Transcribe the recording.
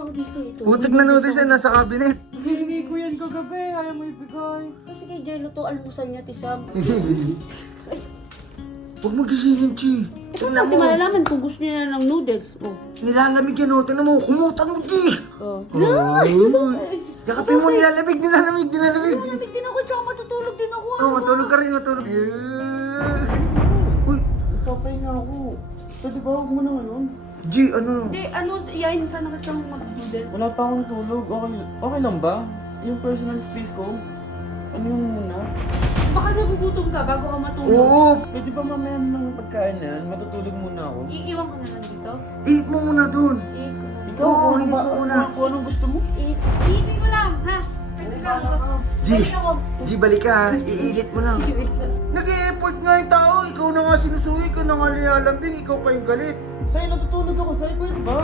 ako dito ito. Putik na notice yan, nasa cabinet. Hihingi ko yan kagabi, ayaw mo ibigay. Kasi kay Jello to, almusal niya, Tisam. Huwag mo gisingin, Chi. Eh, paano natin malalaman kung gusto niya ng noodles? Oh. Nilalamig yan, oh. Tignan mo, kumutan mo, Chi. Oh. Yakapin mo, nilalamig. Malamig din ako, tsaka matutulog din ako. Oh, matulog ka rin, matulog. Uy, Papahinga ako. Pwede ba huwag mo na ngayon? G, ano? Hindi, ano, yain sana kita ng mag-noodle. Wala pa akong tulog. Okay lang ba? Yung personal space ko? Ano yung muna? Baka nagugutom ka bago ka matulog. Oo, Pwede ba mamaya ng pagkain na yan? Matutulog muna ako. Iiwan ko na lang dito. init mo muna dun. Iit ko na. Ikaw, Oo, ano hingi ba? mo muna. Kung anong gusto mo? Iitin ko lang, ha? Sige lang. G, Balik ako. G, balik ka, ha. Iinit mo lang. Sige, wait lang. Nag-e-effort nga yung tao. Ikaw na nga sinusuwi, ikaw na nga nilalambing, ikaw pa yung galit. Say, natutulog ako. Say, pwede ba?